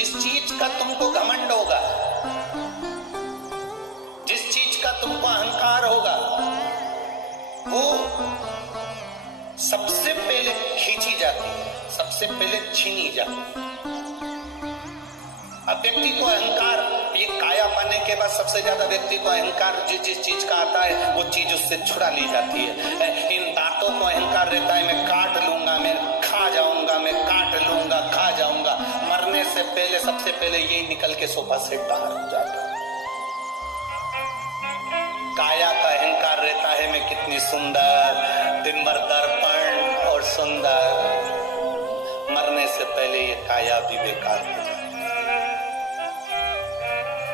जिस चीज का तुमको घमंड होगा, जिस चीज का तुमको अहंकार होगा, वो सबसे पहले खींची जाती है, सबसे पहले छीनी जाती है। अब व्यक्ति को अहंकार, ये काया पाने के बाद सबसे ज्यादा व्यक्ति को अहंकार जिस चीज का आता है वो चीज उससे छुड़ा ली जाती है। इन दांतों को अहंकार रहता है, मैं काट लूंगा, मैं खा जाऊंगा, मैं काट लूंगा, खा जाऊंगा। मरने से पहले सबसे पहले यही निकल के सोफा सेट बाहर हो जाता है। काया का अहंकार रहता है, मैं कितनी सुंदर, दिन भर दर्पण और सुंदर। मरने से पहले ये काया भी बेकार हो जाती है।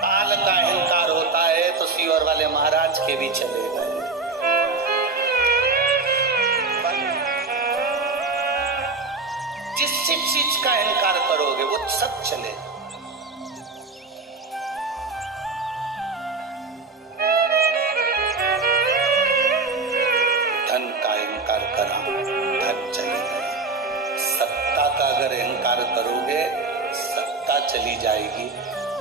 काल का अहंकार होता है तो सीवर वाले महाराज के भी चले गए। जिस चीज का अहंकार करोगे वो सब चले। धन का अहंकार करा, धन चले गए। सत्ता का अगर अहंकार करोगे सत्ता चली जाएगी।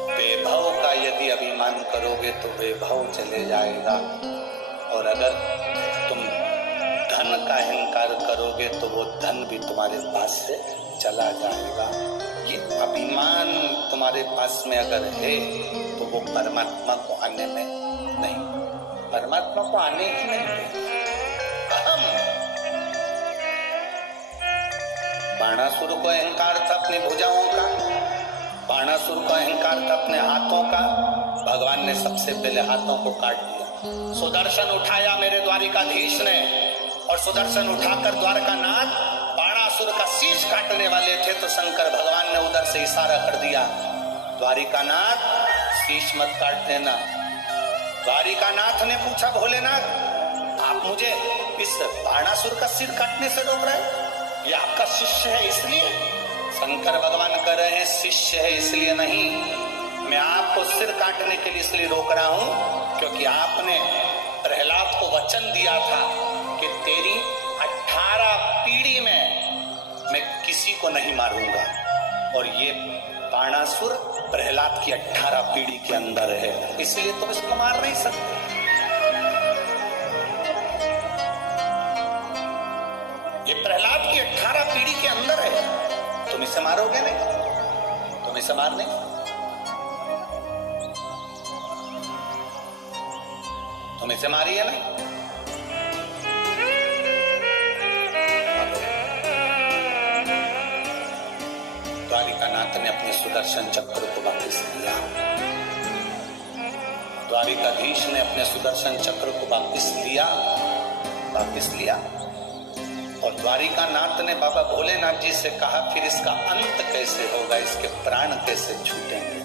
वैभव का यदि अभिमान करोगे तो वैभव चले जाएगा। और अगर तुम धन का अहंकार करोगे तो वो धन भी तुम्हारे पास से चला जाएगा। ये अभिमान तुम्हारे पास में अगर है तो वो परमात्मा को आने में नहीं, परमात्मा को आने ही नहीं दे। अहम, बाणासुर को अहंकार था अपनी भुजाओं का, बाणासुर का अहंकार था अपने हाथों का। भगवान ने सबसे पहले हाथों को काट दिया। सुदर्शन उठाया मेरे द्वारिकाधीश ने, और सुदर्शन उठाकर द्वारकानाथ बाणासुर का शीश काटने वाले थे तो शंकर भगवान ने उधर से इशारा कर दिया, द्वारिकानाथ शीश मत काट देना। द्वारिकानाथ ने पूछा, भोलेनाथ आप मुझे इस बाणासुर का सिर काटने से रोक रहे हैं? ये आपका शिष्य है इसलिए? शंकर भगवान कह रहे हैं शिष्य है इसलिए नहीं, मैं आपको सिर काटने के लिए इसलिए रोक रहा हूं क्योंकि आपने प्रहलाद को वचन दिया था कि तेरी 18 पीढ़ी में मैं किसी को नहीं मारूंगा। और ये बाणासुर प्रहलाद की 18 पीढ़ी के अंदर है, इसलिए तुम इसको मार नहीं सकते। ये प्रहलाद की 18 पीढ़ी के अंदर है, तुम इसे मारोगे नहीं, तुम इसे मार नहीं, तुम इसे मारिए नहीं। द्वारिकानाथ ने अपने सुदर्शन चक्र को वापस लिया, द्वारिकाधीश ने अपने सुदर्शन चक्र को वापस लिया। और द्वारिकानाथ ने बाबा भोलेनाथ जी से कहा, फिर इसका अंत कैसे होगा, इसके प्राण कैसे छूटेंगे,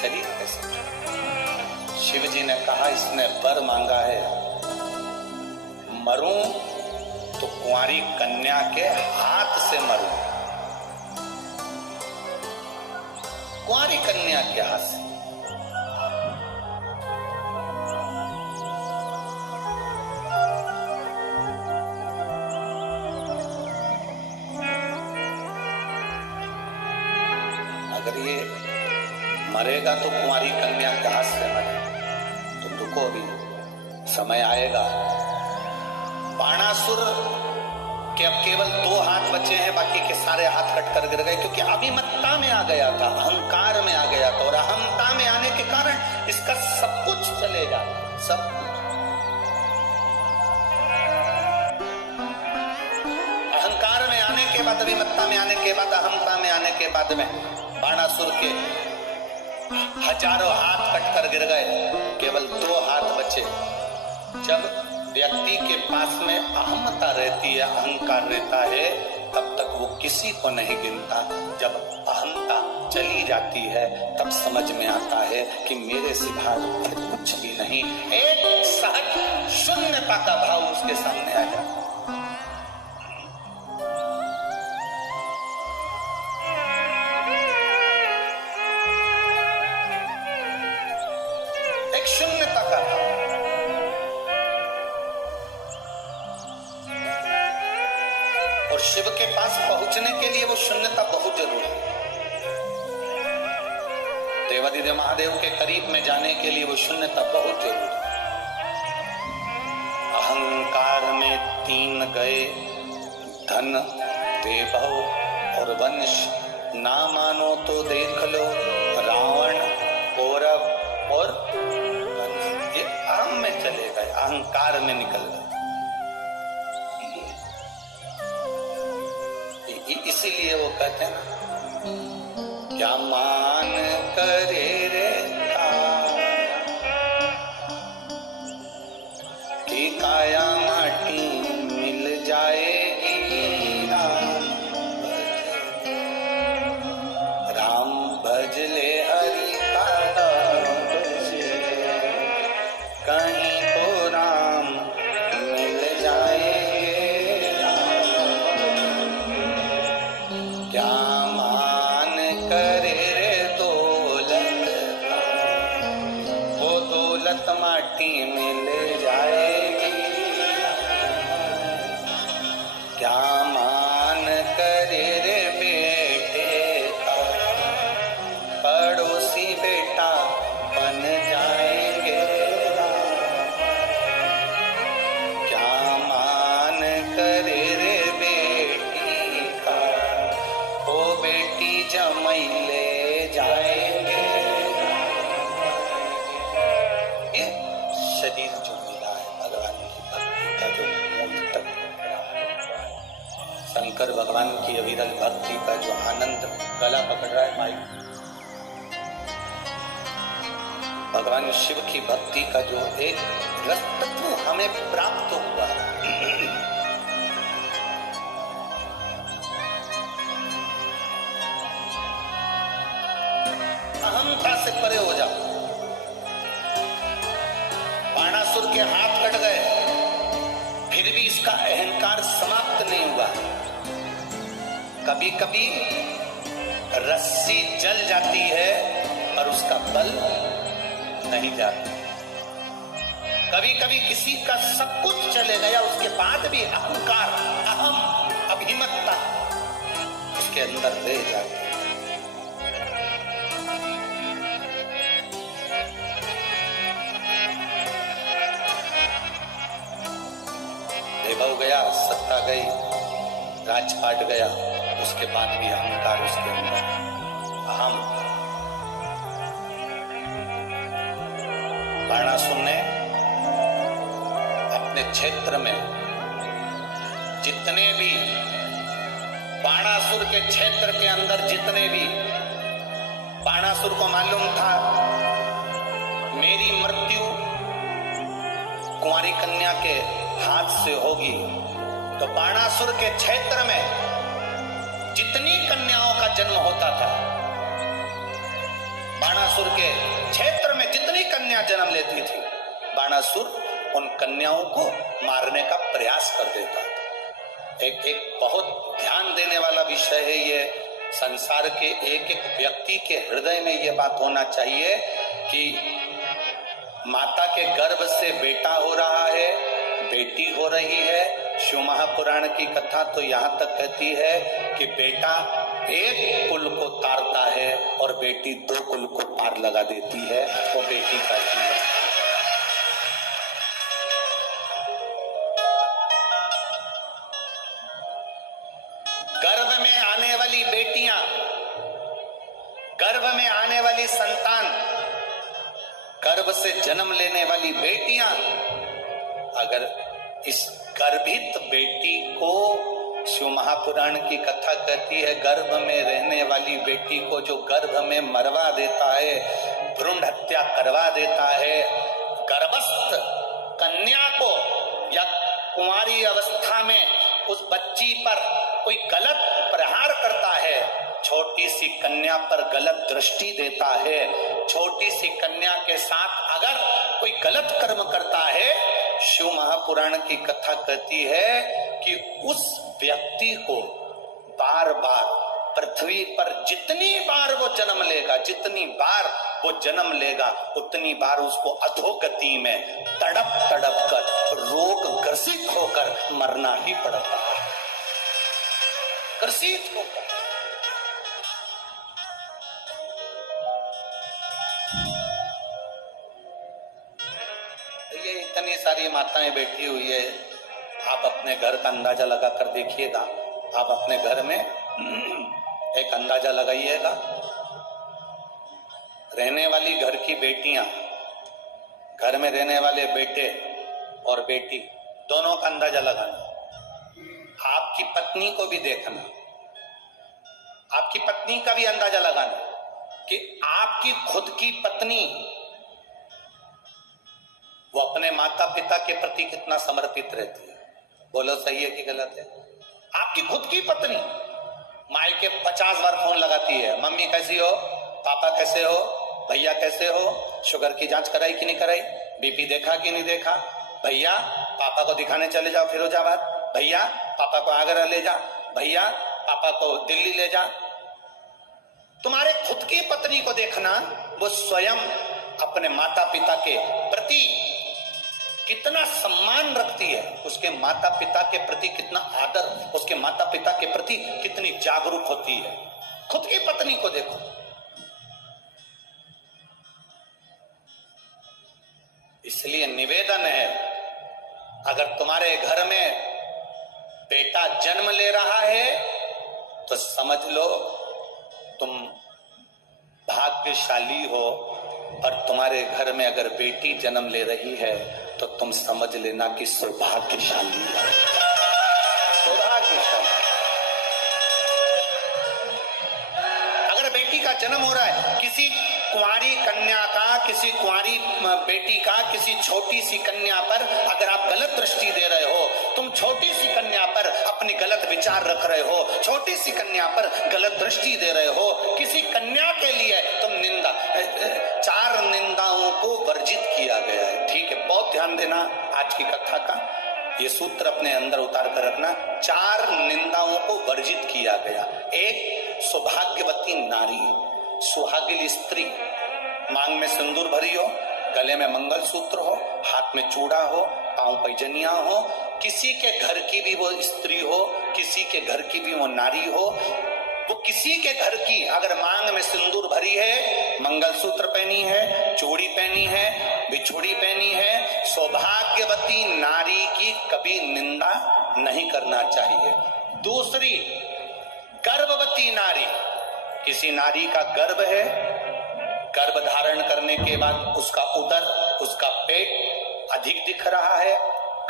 शरीर कैसे छूटेंगे? शिव जी ने कहा, इसने वर मांगा है, मरूं तो कुंवारी कन्या के हाथ से मरूं, कुंवारी कन्या के हाथ से। अगर ये मरेगा तो कुंवारी कन्या के हाथ से मरे, तो रुको अभी समय आएगा। बाणासुर के अब केवल 2 हाथ बचे हैं, बाकी के सारे हाथ कट कर गिर गए क्योंकि अभिमत्ता में आ गया था, अहंकार में आ गया था। और अहंता में आने के कारण इसका सब कुछ चलेगा, सब कुछ। अहंकार में आने के बाद, अभिमत्ता में आने के बाद, अहंता में आने के बाद में बाणासुर के हजारों हाथ कटकर गिर गए, केवल 2 हाथ बचे। जब व्यक्ति के पास में अहमता रहती है, अहंकार रहता है, तब तक वो किसी को नहीं गिनता। जब अहंता चली जाती है तब समझ में आता है कि मेरे सिवा कुछ भी नहीं। एक सहज शून्यता का भाव उसके सामने आ जाता है। शून्यता का भाव। और शिव के पास पहुंचने के लिए वो शून्यता बहुत जरूरी है। देवादिदेव महादेव के करीब में जाने के लिए वो शून्यता बहुत जरूरी है। अहंकार में 3 गए, धन, वैभव और वंश। ना मानो तो देख लो रावण, कौरव और ये अहम में चले गए, अहंकार में निकल गए। इसीलिए वो कहते हैं ना, क्या मान करे रे कि काया माटी मिल जाएगी। राम भज ले हरि का भज ले, कहीं को राम मिल जाएंगे। क्या मान करे रे दौलत, वो दौलत माटी मिल जाएगी। क्या मान करे रे बेटे का, पड़ोसी बेटा बन जाएंगे। क्या मान करे रे बेटी का, वो बेटी जमाई ले जाएंगे। ये शरीर जो मिला है भगवान की भक्ति का जो मूल तत्व है, शंकर भगवान की अविरल भक्ति का जो आनंद गला पकड़ रहा है माइक, भगवान शिव की भक्ति का जो एक रस तत्व हमें प्राप्त हुआ है। अहंता से परे हो जाओ। बाणासुर के हाथ कट गए, फिर भी इसका अहंकार समाप्त नहीं हुआ। कभी कभी रस्सी जल जाती है और उसका बल नहीं जाता। कभी कभी किसी का सब कुछ चले गया, उसके बाद भी अहंकार, अहम, अभिमतता उसके अंदर रह जाती है। वैभव गया, सत्ता गई, राजपाट गया, उसके बाद भी अहंकार उसके अंदर, अहम। बाणासुर ने अपने क्षेत्र में जितने भी, बाणासुर के क्षेत्र के अंदर जितने भी, बाणासुर को मालूम था मेरी मृत्यु कुंवारी कन्या के हाथ से होगी, तो बाणासुर के क्षेत्र में जितनी कन्याओं का जन्म होता था, बाणासुर के क्षेत्र में जितनी कन्या जन्म लेती थी, बाणासुर उन कन्याओं को मारने का प्रयास कर देता था। एक बहुत ध्यान देने वाला विषय है ये। संसार के एक एक व्यक्ति के हृदय में ये बात होना चाहिए कि माता के गर्भ से बेटा हो रहा है, बेटी हो रही है। शिव महापुराण की कथा तो यहाँ तक कहती है कि बेटा एक कुल को तारता है और बेटी 2 कुल को पार लगा देती है, वो बेटी का जीवन। गर्भ में आने वाली बेटियां, गर्भ में आने वाली संतान, गर्भ से जन्म लेने वाली बेटियां, अगर इस गर्भित बेटी को, शिव महापुराण की कथा कहती है, गर्भ में रहने वाली बेटी को जो गर्भ में मरवा देता है, भ्रूण हत्या करवा देता है, गर्भस्थ कन्या को या कुंवारी अवस्था में उस बच्ची पर कोई गलत प्रहार करता है, छोटी सी कन्या पर गलत दृष्टि देता है, छोटी सी कन्या के साथ अगर कोई गलत कर्म करता है, शिव महापुराण की कथा कहती है कि उस व्यक्ति को बार बार पृथ्वी पर जितनी बार वो जन्म लेगा, जितनी बार वो जन्म लेगा, उतनी बार उसको अधोगति में तड़प तड़प कर, रोग ग्रसित होकर मरना ही पड़ता है। ग्रसित होकर इतनी सारी माताएं बैठी हुई है, आप अपने घर का अंदाजा लगा कर देखिएगा। आप अपने घर में एक अंदाजा लगाइएगा, रहने वाली घर की बेटियां, घर में रहने वाले बेटे और बेटी दोनों का अंदाजा लगाना। आपकी पत्नी को भी देखना, आपकी पत्नी का भी अंदाजा लगाना कि आपकी खुद की पत्नी वो अपने माता पिता के प्रति कितना समर्पित रहती है। बोलो सही है कि गलत है? आपकी खुद की पत्नी माई के 50 बार फोन लगाती है, मम्मी कैसी हो, पापा कैसे हो, भैया कैसे हो, शुगर की जांच कराई कि नहीं कराई, बीपी देखा कि नहीं देखा, भैया पापा को दिखाने चले जाओ फिरोजाबाद, भैया पापा को आगरा ले जा, भैया पापा को दिल्ली ले जा। तुम्हारे खुद की पत्नी को देखना, वो स्वयं अपने माता पिता के प्रति कितना सम्मान रखती है, उसके माता पिता के प्रति कितना आदर, उसके माता पिता के प्रति कितनी जागरूक होती है। खुद की पत्नी को देखो। इसलिए निवेदन है, अगर तुम्हारे घर में बेटा जन्म ले रहा है तो समझ लो तुम भाग्यशाली हो, और तुम्हारे घर में अगर बेटी जन्म ले रही है तो तुम समझ लेना कि सौभाग्यशाली है, सौभाग्यशाली। अगर बेटी का जन्म हो रहा है, किसी कुंवारी कन्या का, किसी कुंवारी बेटी का, किसी छोटी सी कन्या पर अगर आप गलत दृष्टि दे रहे हो, तुम छोटी सी कन्या पर अपनी गलत विचार रख रहे हो, छोटी सी कन्या पर गलत दृष्टि दे रहे हो, किसी कन्या के लिए तुम निंदा, 4 निंदाओं को वर्जित किया गया है। ठीक है, बहुत ध्यान देना आज की कथा का, ये सूत्र अपने अंदर उतार कर रखना। 4 निंदाओं को वर्जित किया गया। एक, सौभाग्यवती नारी, सुहागिन स्त्री, मांग में सिंदूर भरी हो, गले में मंगलसूत्र हो, हाथ में चूड़ा हो, पांव पैजनिया हो, किसी के घर की भी वो स्त्री हो, किसी के घर की भी वो नारी हो, वो किसी के घर की अगर मांग में सिंदूर भरी है, मंगलसूत्र पहनी है, चूड़ी पहनी है, बिछुड़ी पहनी है, सौभाग्यवती नारी की कभी निंदा नहीं करना चाहिए। दूसरी, गर्भवती नारी, किसी नारी का गर्भ है, गर्भ धारण करने के बाद उसका उदर, उसका पेट अधिक दिख रहा है,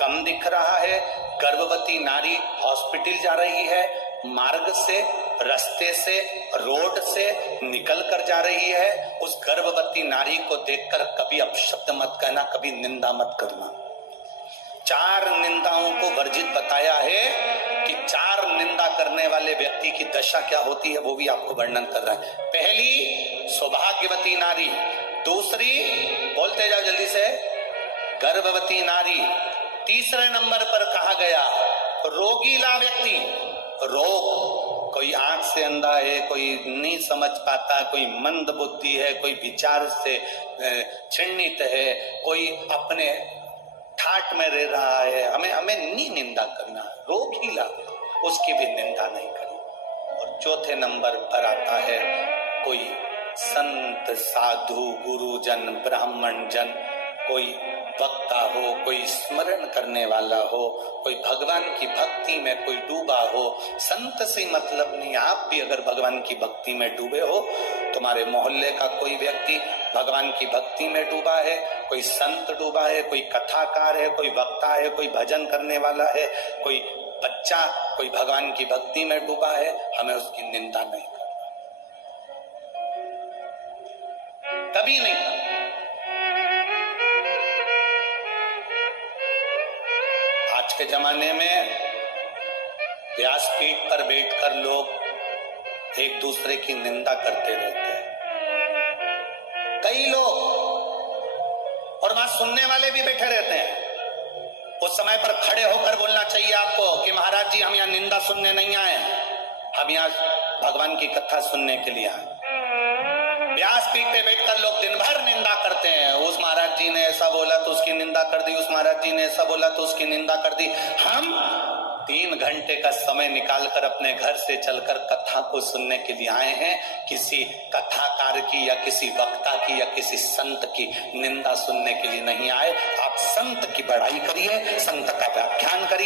कम दिख रहा है, गर्भवती नारी हॉस्पिटल जा रही है, मार्ग से, रास्ते से, रोड से निकल कर जा रही है, उस गर्भवती नारी को देखकर कभी अपशब्द मत कहना, कभी निंदा मत करना। 4 निंदाओं को वर्जित बताया है कि 4 निंदा करने वाले व्यक्ति की दशा क्या होती है, वो भी आपको वर्णन कर रहा है। पहली, सौभाग्यवती नारी। दूसरी, बोलते जाओ जल्दी से, गर्भवती नारी। तीसरे नंबर पर कहा गया रोगीला व्यक्ति। रोग, कोई आंख से अंधा है, कोई नहीं समझ पाता, कोई मंद बुद्धि है, कोई विचार से छिन्नित है, कोई अपने ठाट में रह रहा है, हमें नहीं निंदा करना, रोगीला, उसकी भी निंदा नहीं करी। और चौथे नंबर पर आता है कोई संत, साधु, गुरुजन, ब्राह्मण जन, कोई वक्ता हो, कोई स्मरण करने वाला हो, कोई भगवान की भक्ति में कोई डूबा हो। संत से मतलब नहीं, आप भी अगर भगवान की भक्ति में डूबे हो, तुम्हारे मोहल्ले का कोई व्यक्ति भगवान की भक्ति में डूबा है, कोई संत डूबा है, कोई कथाकार है, कोई वक्ता है, कोई भजन करने वाला है, कोई बच्चा कोई भगवान की भक्ति में डूबा है, हमें उसकी निंदा नहीं करना, कभी नहीं करना। आज के जमाने में व्यासपीठ पर बैठकर लोग एक दूसरे की निंदा करते रहते हैं, कई लोग, और वहां सुनने वाले भी बैठे रहते हैं। उस समय पर खड़े होकर बोलना चाहिए आपको कि महाराज जी, हम यहाँ निंदा सुनने नहीं आए, हम यहाँ भगवान की कथा सुनने के लिए आए। व्यासपीठ पे बैठकर लोग दिन भर निंदा करते हैं, उस महाराज जी ने ऐसा बोला तो उसकी निंदा कर दी, उस महाराज जी ने ऐसा बोला तो उसकी निंदा कर दी। हम 3 घंटे का समय निकालकर अपने घर से चलकर कथा को सुनने के लिए आए हैं, किसी कथाकार की या किसी वक्ता की या किसी संत की निंदा सुनने के लिए नहीं आए। आप संत की बड़ाई करिए, संत का व्याख्यान करिए।